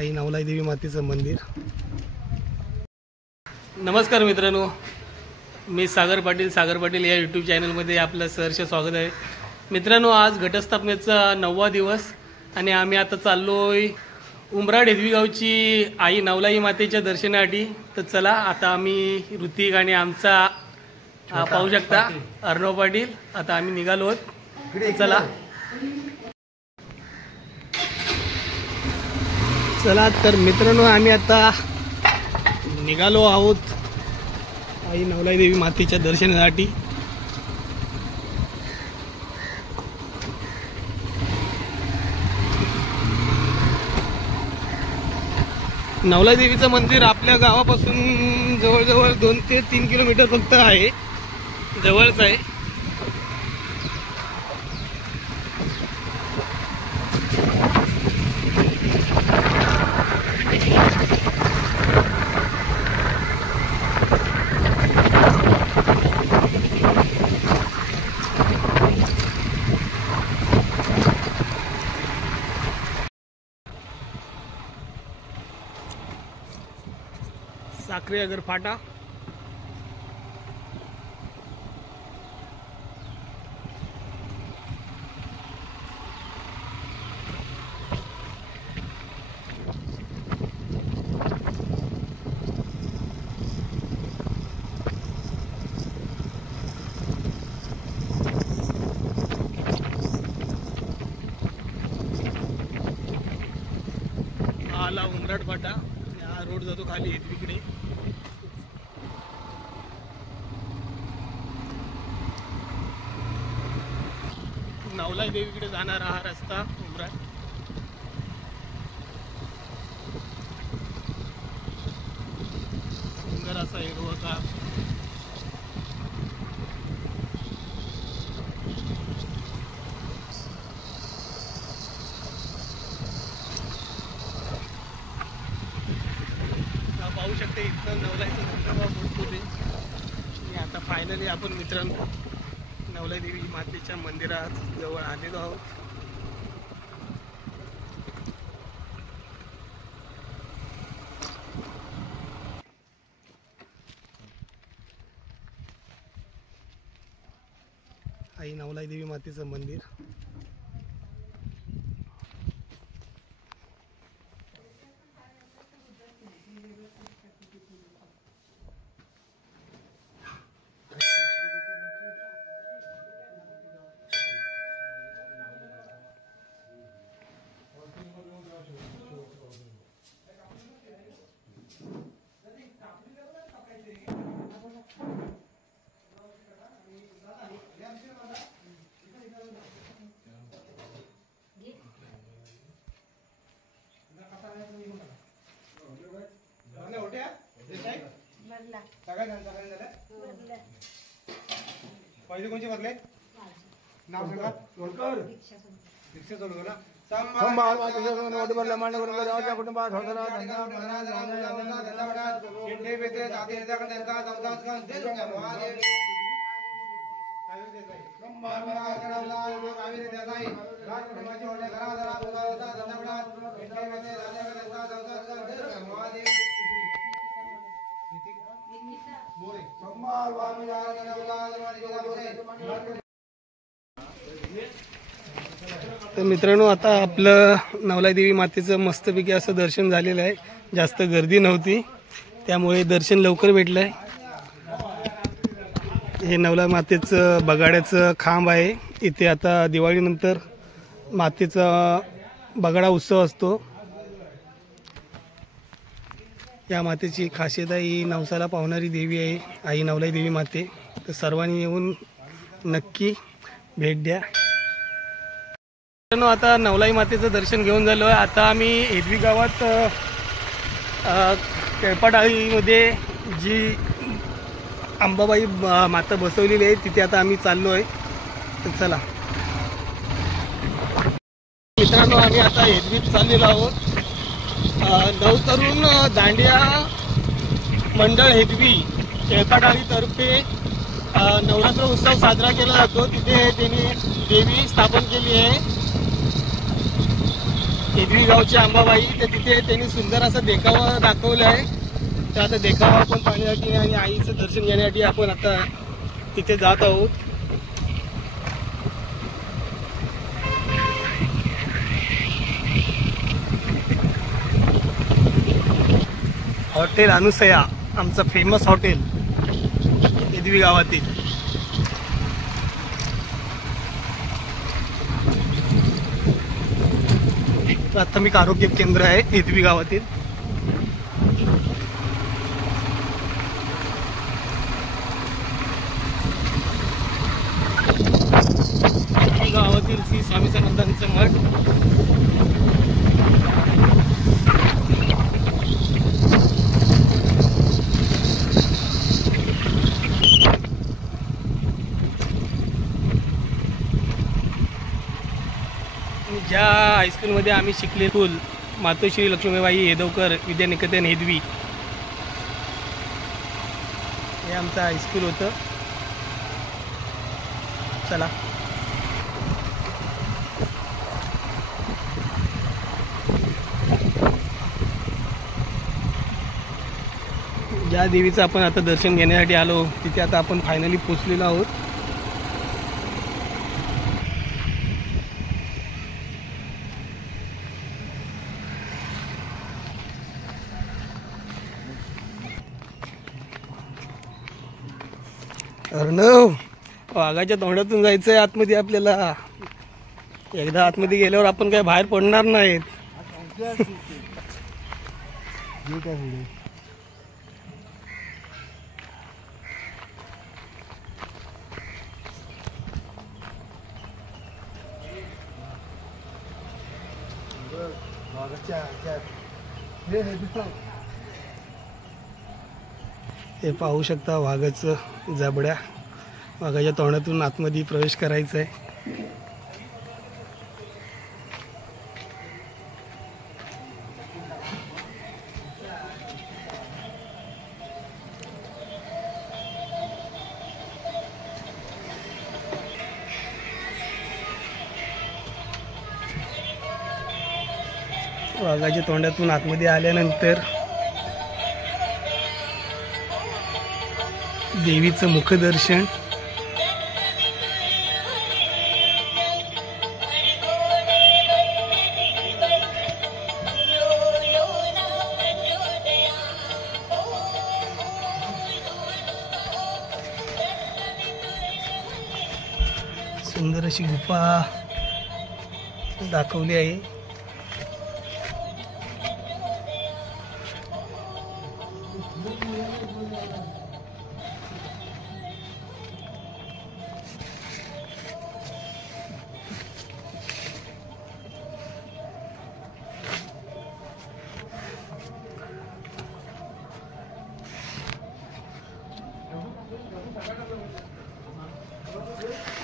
आई नवलाई देवी मातेचं मंदिर। नमस्कार मित्रांनो, मी सागर पाटील या यूट्यूब चॅनलमध्ये आपलं सहर्ष स्वागत आहे। मित्रांनो, आज घटस्थापनेचा 9वा दिवस आणि आम्ही आता चाललोय उमराड हेदवी गावची आई नवलाई मातेच्या दर्शनासाठी। तर चला, आता आम्ही ऋतिक आणि आमचा पाहू शकता अर्णव पाटील, आता आम्ही निघालो आहोत। चला तर मित्रांनो, आम्ही आता निघालो आहोत आई नवलाई देवी मातेच्या दर्शनासाठी। नवलाई देवीचं मंदिर आपल्या गावापासून जवळजवळ 2 ते 3 किलोमीटर फक्त आहे, जवळच आहे। साखरे अगर फाटा आला उमराड फाटा। हा रोड जातो खाली हेदवीकडे। नवलाई देवीकडे जाणारा हा रस्ता उमराड। सुंदर असा हिरवगार पाहू शकते, इथं नवलाईचा धबधबा बोलतो ते। आणि आता फायनली आपण मित्रांनो नवलाई देवी मातेच्या मंदिरात जवळ आलेलो आहोत। आई नवलाई देवी मातेचं मंदिर। पहिले कोणचे भरले नाव सांगा? रिक्षा चालू ना। संभाळ माझ्या नोट भरला मांडवर गावाच्या कुटुंबात होता शिंदे बेते जाती नेत्याकडे त्यांचा संघास का दे द्या महादेव संभाळ माझ्या कावेरी देसाई राज कुटुंबाची ओढे घरा घरा बोलावता धंदावडात शिंदे बेते जातीकडे त्यांचा संघास का दे द्या महादेव मोरे संभाळ तर मित्रांनो, आता आपलं नवलाई देवी मातेचं मस्तपैकी असं दर्शन झालेलं आहे। जास्त गर्दी नव्हती, त्यामुळे दर्शन लवकर भेटलंय। हे नवलाई मातेचं बगाड्याचं खांब आहे। इथे आता दिवाळीनंतर मातेचा बगाडा उत्सव असतो। या मातेची खासियत आहे, ही नवसाला पावणारी देवी आहे आई नवलाई देवी माते। तर सर्वांनी येऊन नक्की भेट द्या। आता नवलाई मातेचं दर्शन घेऊन झालो आहे। आता आम्ही हेदवी गावात केळपाडाळीमध्ये जी अंबाबाई माता बसवलेली आहे तिथे आता आम्ही चाललो आहे। तर चला मित्रांनो, आम्ही आता हेदवीत चाललेलो आहोत। नवतरुण दांडिया मंडळ हेदवी केळपाडाळीतर्फे नवरात्र उत्सव साजरा केला जातो। तिथे त्यांनी देवी स्थापन केली आहे। एदवी गावचे अंबाबाई, तर तिथे त्यांनी सुंदर असा देखावा दाखवला आहे. तर आता देखावा आपण पाहण्यासाठी आणि आईचं दर्शन घेण्यासाठी आपण आता तिथे जात आहोत. हॉटेल अनुसया, आमचं फेमस हॉटेल एदवी गावातील. प्राथमिक आरोग्य केंद्र आहे एदवी गावातील. एदवी गावातील श्री स्वामी समर्थांचं मठ. ज्या हायस्कूलमध्ये आम्ही शिकले स्कूल मातोश्री लक्ष्मीबाई येदवकर विद्यानिकेतन एदवी, हे आमचं हायस्कूल होतं. चला ज्या देवीचं आपण आता दर्शन घेण्यासाठी आलो तिथे आता आपण फायनली पोचलेलो आहोत. अर्णव, वाघाच्या तोंडातून जायचंय आतमध्ये आपल्याला. एकदा आतमध्ये गेल्यावर आपण काय बाहेर पडणार नाहीत. हे पाहू शकता वाघाचं जबड्या. वाघाच्या तोंडातून आतमध्ये प्रवेश करायचा आहे. वाघाच्या तोंडातून आतमध्ये आल्यानंतर देवीचं मुखदर्शन. सुंदर अशी गुफा दाखवली आहे.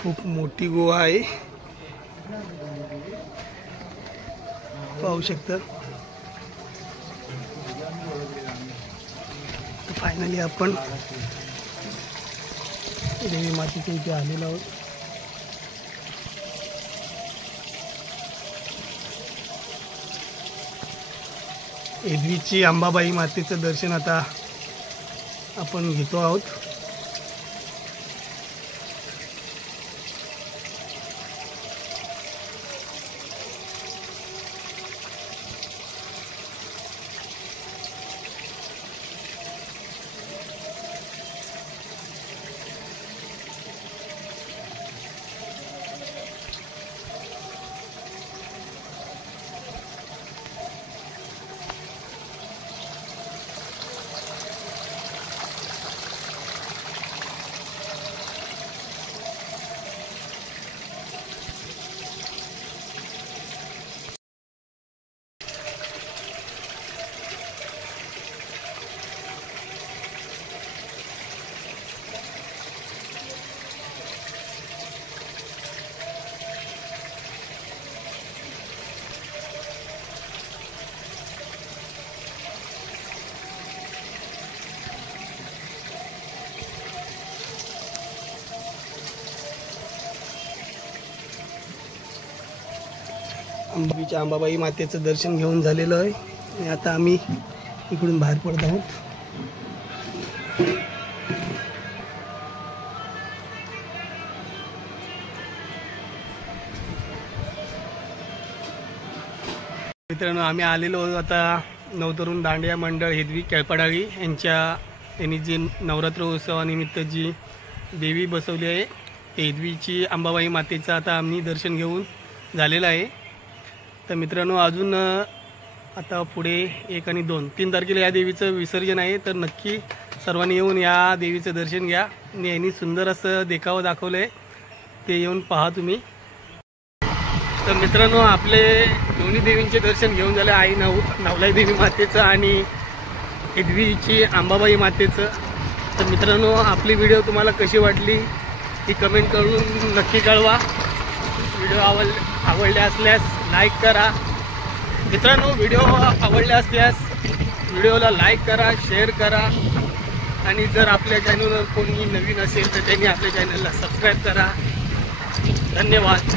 खूप मोठी गुहा आहे, पाहू शकता. फायनली आपण देवी मातेच्या इथे आलेलो आहोत. एदवीची अंबाबाई मातेचं दर्शन आता आपण घेतो आहोत. अंबाबाई मातेचं दर्शन घेऊन झालेलं आहे आणि आता आम्ही इकडून बाहेर पडत आहोत. मित्रांनो, आम्ही आलेलो आता नवतरुण दांडिया मंडळ हेदवी केळपडाळी यांनी जी नवरात्र उत्सवानिमित्त जी देवी बसवली आहे हेदवीची अंबाबाई मातेचं आता आम्ही दर्शन घेऊन झालेलं आहे. तर मित्रांनो, अजून आता पुढे 1 आणि 2 3 तारखेला या देवीचं विसर्जन आहे. तर नक्की सर्वांनी येऊन या देवीचं दर्शन घ्या. आणि यांनी सुंदर असं देखावं दाखवलं आहे, ते येऊन पहा तुम्ही. तर मित्रांनो, आपले दोन्ही देवींचे दर्शन घेऊन झाले. आई नवलाई देवी मातेचं आणि हेदवीची अंबाबाई मातेचं. तर मित्रांनो, आपली व्हिडिओ तुम्हाला कशी वाटली ती कमेंट करून नक्की कळवा. व्हिडिओ आवडले असल्यास लाईक करा. मित्रांनो, व्हिडिओ आवडले असल्यास व्हिडिओला लाईक करा, शेअर करा. आणि जर आपल्या चॅनलवर कोणी नवीन असेल तर त्यांनी आपल्या चॅनलला सबस्क्राईब करा. धन्यवाद.